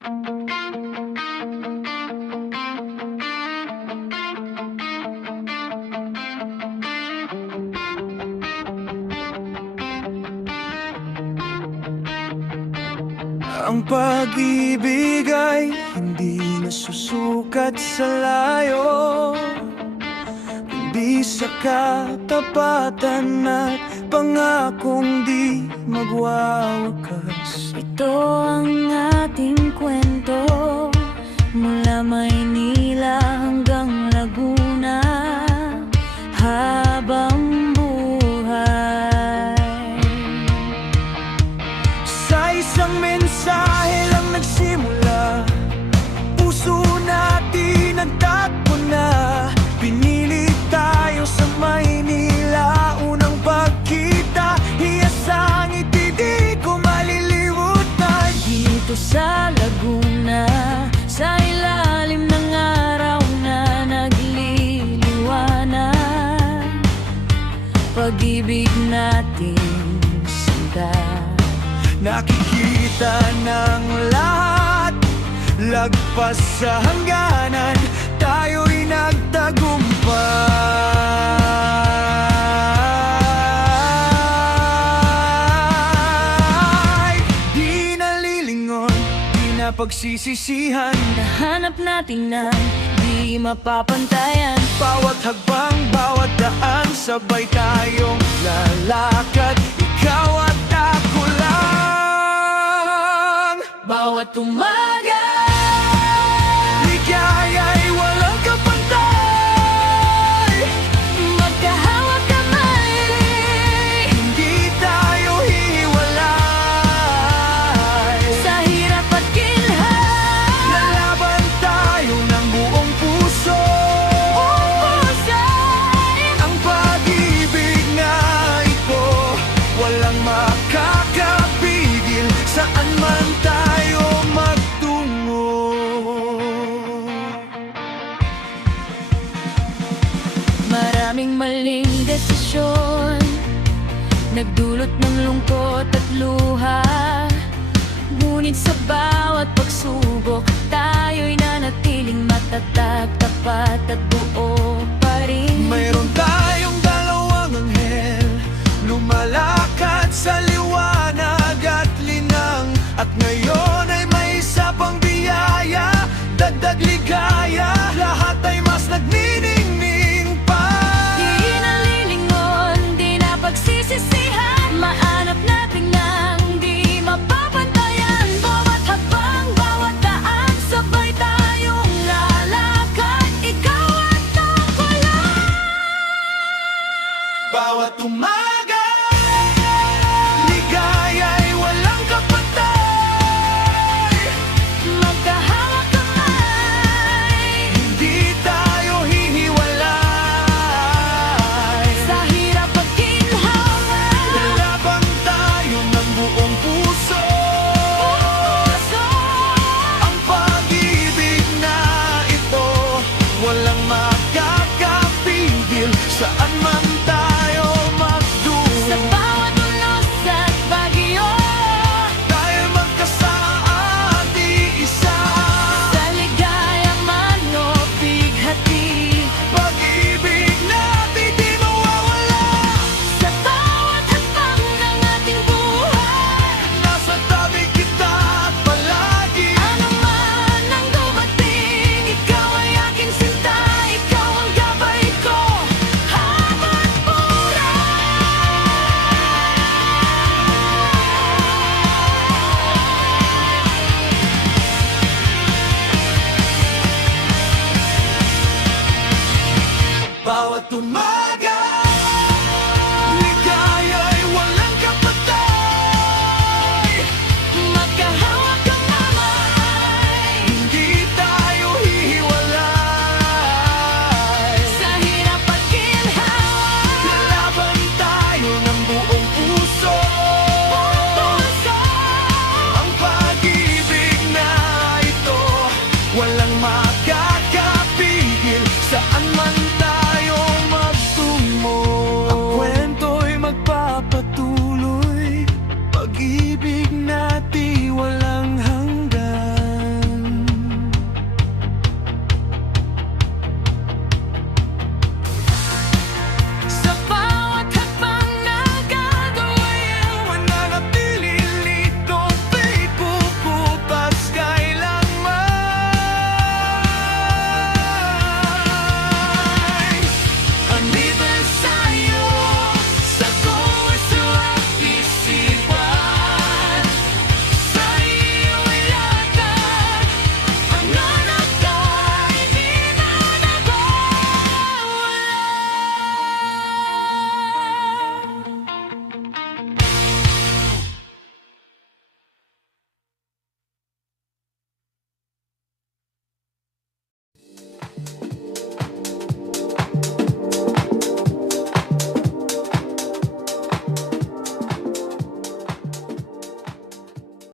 Ang pag-ibig ay hindi nasusukat sa layo, kundi sa katapatan at pangakong di magwawakas. Ito ang ating kwento, mula Maynila hanggang Laguna, habang buhay. Sa isang mensahe lang nagsimula, puso natin nagtagpo na. Pinili tayo sa Maynila, unang pagkita, hiyas ang ngiti, di ko malilimutan. Dito sa Laguna, sa ilalim ng araw na nagliliwanag, pag-ibig natin sila. Nakikita ng lahat, lagpas sa hangganan, tayo'y nagtagumpay. Di nalilingon, di na pagsisisihan, Nahanap natin na di mapapantayan. bawat hakbang, bawat daan, sabay tayong lalakad, ikaw at ako lang. Bawat umaga, Ligaya'y walang kapantay, magkahawak kamay. hindi tayo hiwalay. Sa hirap at ginhawa, Lalaban tayo ng buong puso. Ang pag-ibig na ito, walang makakapigil, saan man tayo magtungo. Maraming maling desisyon, nagdulot ng lungkot at luha. Ngunit sa bawat pagsubok, tayo'y nanatiling matatag, tapat at buo.